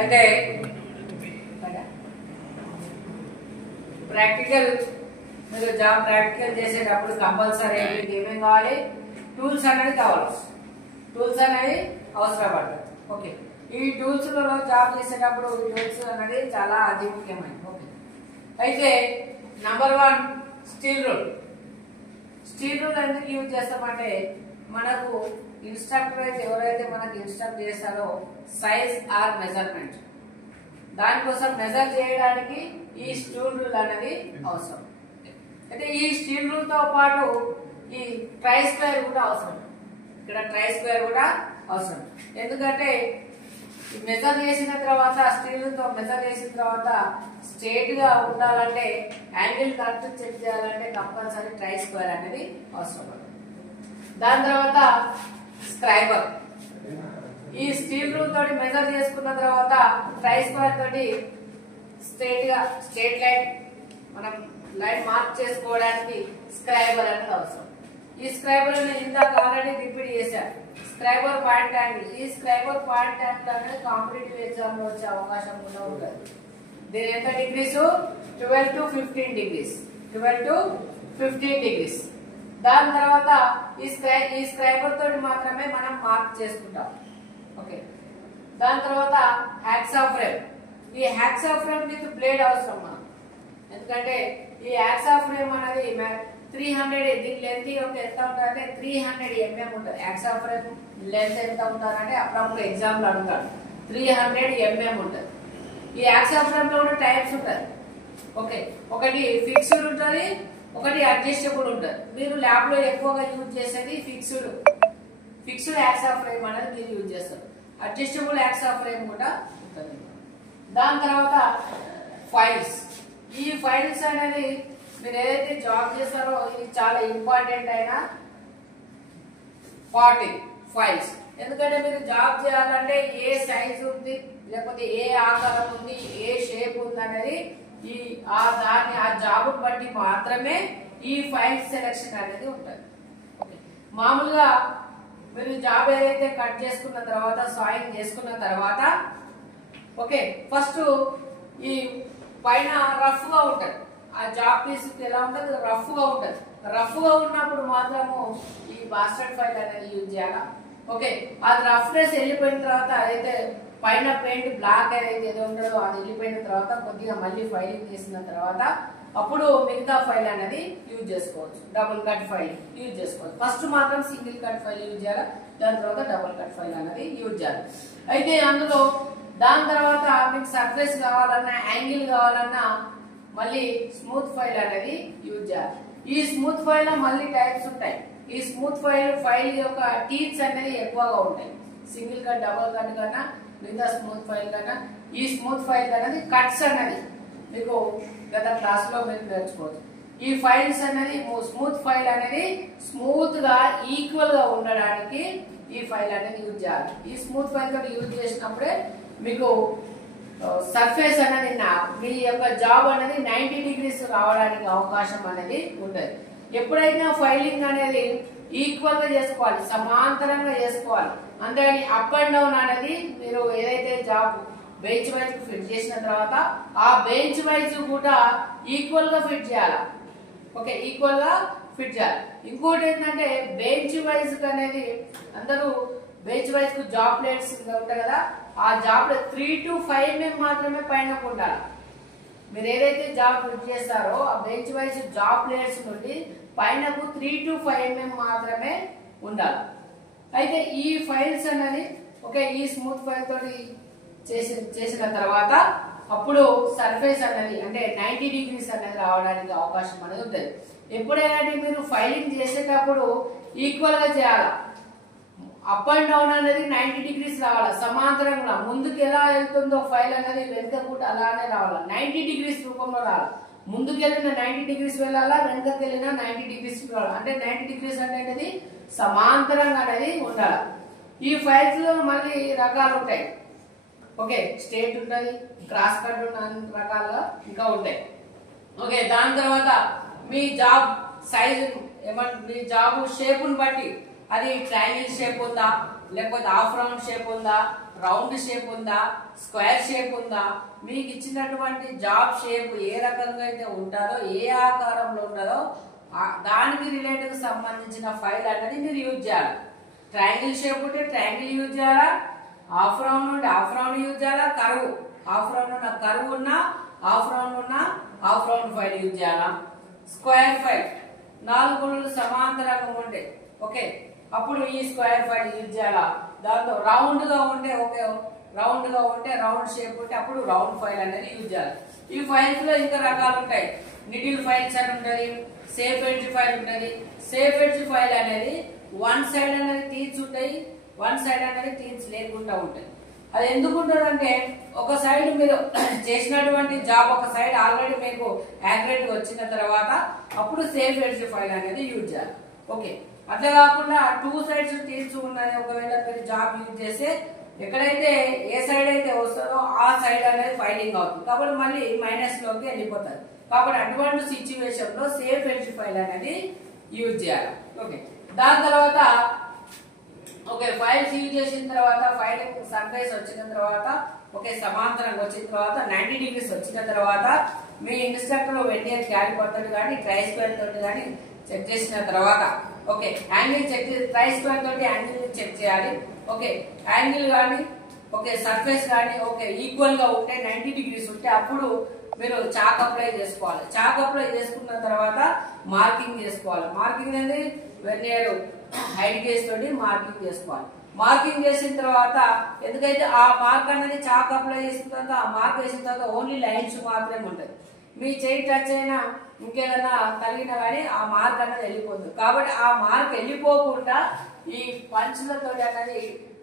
అయితే ప్రాక్టికల్ మీరు job practical చేసేటప్పుడు కంపల్సరీ ఏమేమి కావాలి, టూల్స్ అనేది కావాలి. టూల్స్ అనేది అవసరం పడుతుంది. ఓకే, ఈ టూల్స్ లో జాబ్ చేసేటప్పుడు టూల్స్ అనేది చాలా అతి ముఖ్యమైనది. ఓకే, అయితే number 1 steel rule. Steel rule ఎందుకు యూజ్ చేస్తామంటే మనకు ఇన్స్ట్రక్టర్ అయితే ఎవరైతే మనకు ఇన్స్ట్రక్ట్ చేస్తారో సైజ్ ఆర్ మెజర్మెంట్, దానికోసం మెజర్ చేయడానికి ఈ స్టీల్ రూల్ అనేది అవసరం. అయితే ఈ స్టీల్ రూల్ తో పాటు ఈ ట్రై స్క్వేర్ కూడా అవసరం. ఇక్కడ ట్రై స్క్వేర్ కూడా అవసరం. ఎందుకంటే మెజర్ చేసిన తర్వాత స్టీల్ తో మెజర్ చేసిన తర్వాత స్ట్రేట్ గా ఉండాలంటే యాంగిల్ కరెక్ట్ చెక్ చేయాలంటే కంపల్సరీ ట్రై స్క్వేర్ అనేది అవసరం. దాని తర్వాత స్క్రైబర్. ఈ స్టీల్ రూల్ తోటి మెజర్ చేసుకున్న తర్వాత ట్రై స్క్వేర్ తోటి స్ట్రేట్ లైన్ మనం లైన్ మార్క్ చేసుకోవడానికి స్క్రైబర్ అనేది అవసరం. ఈ స్క్రైబర్ ఇందాక ఆల్రెడీ రిపీట్ చేశారు. Scriber point angle. ఈ స్క్రైబర్ పాయింట్ యాంగిల్ అనేది కాంపిటేటివ్ ఎగ్జామ్ లో వచ్చే అవకాశం కూడా ఉంటుంది. దీని ఎంత degrees? 12 to 15 degrees. 12 to 15 degrees. దాని తర్వాత ఈ స్క్రైబర్ తోటి మాత్రమే మనం మార్క్ చేసుకుంటాం. ఓకే, దాని తర్వాత హ్యాక్సా ఫ్రేమ్. ఈ హ్యాక్సా ఫ్రేమ్ విత్ బ్లేడ్ అవసరం మనం. ఎందుకంటే ఈ హ్యాక్సా ఫ్రేమ్ అనేది 300, దీని లెంత్ ఎంత ఉంటుందంటే 300 mm ఉంటుంది. హ్యాక్సా ఫ్రేమ్ లెంత్ ఎంత ఉంటుందంటే అప్పుడప్పుడు ఎగ్జామ్ లో అడుగుతాడు. 300 mm ఉంటుంది. ఈ హ్యాక్సా ఫ్రేమ్ లో కూడా టైప్స్ ఉంటాయి. ఓకే, ఒకటి ఫిక్స్డ్ ఉంటుంది, ఒకటి అడ్జస్టబుల్ ఉంటుంది. మీరు ల్యాబ్ లో ఎక్కువగా యూజ్ చేసేది ఫిక్స్డ్ హ్యాక్సా ఫ్రేమ్ అనేది మీరు యూజ్ చేస్తారు. అడ్జస్టబుల్ హ్యాక్సా ఫ్రేమ్ కూడా ఉంటుంది. దాని తర్వాత ఫైల్స్. ఈ ఫైల్స్ అనేది మీరు ఏదైతే జాబ్ చేస్తారో ఇది చాలా ఇంపార్టెంట్ అయిన పార్ట్ ఫైల్స్. ఎందుకంటే మీరు జాబ్ చేయాలంటే ఏ సైజ్ ఉంది, లేకపోతే ఏ ఆకారం ఉంది, ఏ షేప్ ఉంది అనేది ఆ జాబ్ బట్టి మాత్రమే ఈ ఫైల్ సెలెక్షన్ అనేది ఉంటుంది. మామూలుగా మీరు జాబ్ ఏదైతే కట్ చేసుకున్న తర్వాత సాయింగ్ చేసుకున్న తర్వాత ఓకే ఫస్ట్ ఈ పైన రఫ్ గా ఉంటది. ఆ జాబ్ పీస్ ఎలా ఉంటది? రఫ్ గా ఉంటది. రఫ్ గా ఉన్నప్పుడు మాత్రము ఈ బాస్టర్డ్ ఫైల్ అనేది యూజ్ చేయాలా. ఓకే, అది రఫ్నెస్ వెళ్ళిపోయిన తర్వాత అదైతే పైన పెయింట్ బ్లాక్ ఏదైతే ఏదో ఉంటుందో అది వెళ్ళిపోయిన తర్వాత కొద్దిగా మళ్ళీ ఫైలింగ్ చేసిన తర్వాత అప్పుడు మిగతా ఫైల్ అనేది యూజ్ చేసుకోవచ్చు. డబుల్ కట్ ఫైల్ యూజ్ చేసుకోవచ్చు. ఫస్ట్ మాత్రం సింగిల్ కట్ ఫైల్ యూజ్ చేయాలి, దాని తర్వాత డబుల్ కట్ ఫైల్ అనేది యూజ్ చేయాలి. అయితే అందులో దాని తర్వాత మీకు సర్ఫేస్ కావాలన్నా యాంగిల్ కావాలన్నా మళ్ళీ స్మూత్ ఫైల్ అనేది యూజ్ చేయాలి. ఈ స్మూత్ ఫైల్ లో మళ్ళీ టైప్స్ ఉంటాయి. ఈ స్మూత్ ఫైల్ యొక్క టీత్స్ అనేది ఎక్కువగా ఉంటాయి. సింగిల్ కట్ డబుల్ కట్ కన్నా మిగతా స్మూత్ ఫైల్ కన్నా ఈ స్మూత్ ఫైల్ అనేది కట్స్ అనేది మీకు గత క్లాస్ లో మీరు నేర్చుకోవచ్చు. ఈ ఫైల్స్ అనేది స్మూత్ ఫైల్ అనేది స్మూత్ గా ఈక్వల్ గా ఉండడానికి ఈ ఫైల్ అనేది యూజ్ చేయాలి. ఈ స్మూత్ ఫైల్ తోటి యూజ్ చేసినప్పుడే మీకు సర్ఫేస్ అనేది మీ యొక్క జాబ్ అనేది 90 degrees రావడానికి అవకాశం అనేది ఉంటుంది. ఎప్పుడైనా ఫైలింగ్ అనేది ఈక్వల్ గా చేసుకోవాలి, సమాంతరంగా చేసుకోవాలి. అంతేగాని అప్ అండ్ డౌన్ అనేది మీరు ఏదైతే జాబ్ బెంచ్ వైజ్ ఫిట్ చేసిన తర్వాత ఆ బెంచ్ వైజ్ కూడా ఈక్వల్ గా ఫిట్ చేయాలి. ఓకే, ఈక్వల్ గా ఫిట్ చేయాలి. ఇంకోటి ఏంటంటే బెంచ్ వైజ్ అనేది అందరూ బెంచ్ వైజ్ కు జాబ్ ప్లేట్స్ ఉంటాయి కదా, ఆ జాబ్ 3 to 5 mm మాత్రమే పైన ఉండాలి. మీరు ఏదైతే జాబ్ ఫిట్ చేస్తారో ఆ బెంచ్ వైజ్ జాబ్ ప్లేట్స్ నుండి పైనకు 3 to 5 mm మాత్రమే ఉండాలి. అయితే ఈ ఫైల్స్ అనేది ఓకే ఈ స్మూత్ ఫైల్ తోటి చేసిన తర్వాత అప్పుడు సర్ఫేస్ అనేది అంటే 90 degrees అనేది రావడానికి అవకాశం అనేది ఉంటుంది. ఎప్పుడైనా మీరు ఫైలింగ్ చేసేటప్పుడు ఈక్వల్ గా చేయాలి. అప్ అండ్ డౌన్ అనేది 90 degrees రావాలి. సమాంతరంగా ముందుకు ఎలా వెళ్తుందో ఫైల్ అనేది వెనుక కూడా అలానే రావాలి. 90 degrees రూపంలో రావాలి. ముందుకు వెళ్ళిన 90 degrees వెళ్ళాలా, వెనుకకి వెళ్ళిన 90 degrees రావాలి. అంటే 90 degrees అనేది సమాంతరంగా అనేది ఉండాలి. ఈ ఫైల్స్ లో మళ్ళీ రకాలు ఉంటాయి. ఓకే, స్ట్రేట్ ఉంటుంది, క్రాస్ కట్ రకాలుగా ఇంకా ఉంటాయి. ఓకే, దాని తర్వాత మీ జాబ్ సైజ్ మీ జాబ్ షేప్ ని బట్టి అది ట్రయాంగిల్ షేప్ ఉందా, లేకపోతే హాఫ్ రౌండ్ షేప్ ఉందా, రౌండ్ షేప్ ఉందా, స్క్వేర్ షేప్ ఉందా, మీకు ఇచ్చినటువంటి జాబ్ షేప్ ఏ రకంగా అయితే ఉంటుందో, ఏ ఆకారంలో ఉంటుందో దానికి రిలేటెడ్ సంబంధించిన ఫైల్ అనేది మీరు యూజ్ చేయాలి. ట్రయాంగిల్ షేప్ ఉంటే ట్రయాంగిల్ యూజ్ చేయాలా, హాఫ్ రౌండ్ ఉంటే హాఫ్ రౌండ్ యూజ్ చేయాలా, కర్వ్ హాఫ్ రౌండ్ ఉన్న కర్వ్ ఉన్న హాఫ్ రౌండ్ ఉన్న హాఫ్ రౌండ్ ఫైల్ యూజ్ చేయాలా, స్క్వేర్ ఫైల్ 4 కోణాలు సమాంతరంగా ఉండే ఓకే అప్పుడు ఈ స్క్వేర్ ఫైల్ యూజ్ చేయాలా. దాంతో రౌండ్ గా ఉంటే ఓకే రౌండ్ గా ఉంటే రౌండ్ షేప్ ఉంటే అప్పుడు రౌండ్ ఫైల్ అనేది యూజ్ చేయాలి. ఈ ఫైల్స్ లో ఇంకా రకాలు ఉంటాయి. నిడిల్ ఫైల్స్ అని ఉంటది, సేఫ్ ఎడ్జ్ ఫైల్ ఉంటది. సేఫ్ ఎడ్జ్ ఫైల్ అనేది వన్ సైడ్ అనేది తీర్చి ఉంటాయి, వన్ సైడ్ అనేది తీర్చి లేకుండా ఉంటాయి. అది ఎందుకు ఉంటుందంటే ఒక సైడ్ మీరు చేసినటువంటి జాబ్ ఒక సైడ్ ఆల్రెడీ మీకు యాక్యురేట్ గా వచ్చిన తర్వాత అప్పుడు సేఫ్ ఎడ్జ్ ఫైల్ అనేది యూజ్ చేయాలి. ఓకే అట్లా కాకుండా 2 సైడ్స్ తీర్చి ఉన్నది ఒకవేళ మీరు జాబ్ యూజ్ చేస్తే ఎక్కడైతే ఏ సైడ్ అయితే వస్తుందో ఆ సైడ్ అనేది ఫైలింగ్ అవుతుంది కాబట్టి మళ్ళీ మైనస్ లోకి వెళ్ళిపోతుంది. కాబట్టి అటువంటి సిచ్యువేషన్ లో సేఫ్ ఎడ్జ్ ఫైల్ అనేది యూజ్ చేయాలి. ఓకే దాని తర్వాత ఓకే ఫైల్స్ యూజ్ చేసిన తర్వాత ఫైల్ సర్ఫేస్ వచ్చిన తర్వాత ఓకే సమాంతరంగా వచ్చిన తర్వాత 90 డిగ్రీస్ వచ్చిన తర్వాత మీ ఇన్స్ట్రక్టర్ వెండియర్ క్యాలిపర్ తోటి కానీ ట్రై స్క్వేర్ తోటి కానీ చెక్ చేసిన తర్వాత okay angle check try square తోటి యాంగిల్ చెక్ చేయాలి. ఓకే యాంగిల్ కానీ ఓకే సర్ఫేస్ కానీ ఓకే ఈక్వల్ గా ఉంటే 90 డిగ్రీస్ ఉంటే అప్పుడు మీరు చాక్ అప్లై చేసుకోవాలి. చాక్ అప్లై చేసుకున్న తర్వాత మార్కింగ్ చేసుకోవాలి. మార్కింగ్ అనేది వెర్నియర్ హైట్ గేజ్ తోటి మార్కింగ్ చేసుకోవాలి. మార్కింగ్ చేసిన తర్వాత ఎందుకైతే ఆ మార్క్ అనేది చాక్ అప్లై చేసిన తర్వాత ఆ మార్క్ వేసిన తర్వాత ఓన్లీ లైన్స్ మాత్రమే ఉంటాయి. మీ చేయి టచ్ అయినా ఇంకేదైనా తగిలినా కానీ ఆ మార్క్ అనేది వెళ్ళిపోతుంది. కాబట్టి ఆ మార్క్ వెళ్ళిపోకుండా ఈ పంచులతో అనేది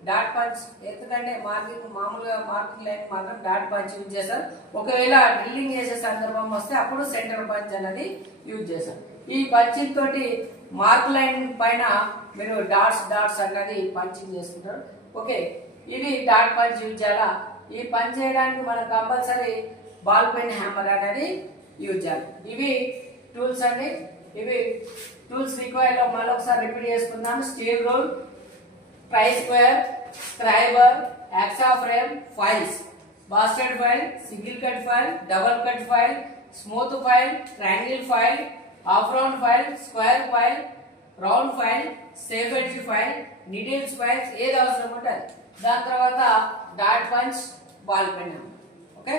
డాట్ పంచ్ ఎందుకంటే మార్కింగ్ మామూలుగా మార్కింగ్ లైన్ మాత్రం డాట్ పంచ్ యూజ్ చేస్తారు. ఒకవేళ డ్రిల్లింగ్ చేసే సందర్భం వస్తే అప్పుడు సెంటర్ పంచ్ అనేది యూజ్ చేస్తారు. ఈ పంచింగ్ తోటి మార్క్ లైన్ పైన మీరు డాట్స్ డాట్స్ అన్నది పంచింగ్ చేసుకుంటారు. ఓకే ఇది డాట్ పంచ్ యూజ్ చేయాలా. ఈ పంచ్ చేయడానికి మనం కంపల్సరీ బాల్ పెన్ హ్యామర్ అనేది యూజ్ చేయాలి. ఇవి టూల్స్ అండి. ఇవి టూల్స్ రిక్వైర్ లో మళ్ళీ ఒకసారి రిపీట్ చేసుకుందాం. Steel rule, try square, scriber, hacksaw frame, files, bastard file, single cut file, double cut file, smooth file, triangle file, half round file, square file, round file, safe edge file, needles files ఏది అవసరం ఉంటుంది. దాని తర్వాత dot punch, ball pen. Okay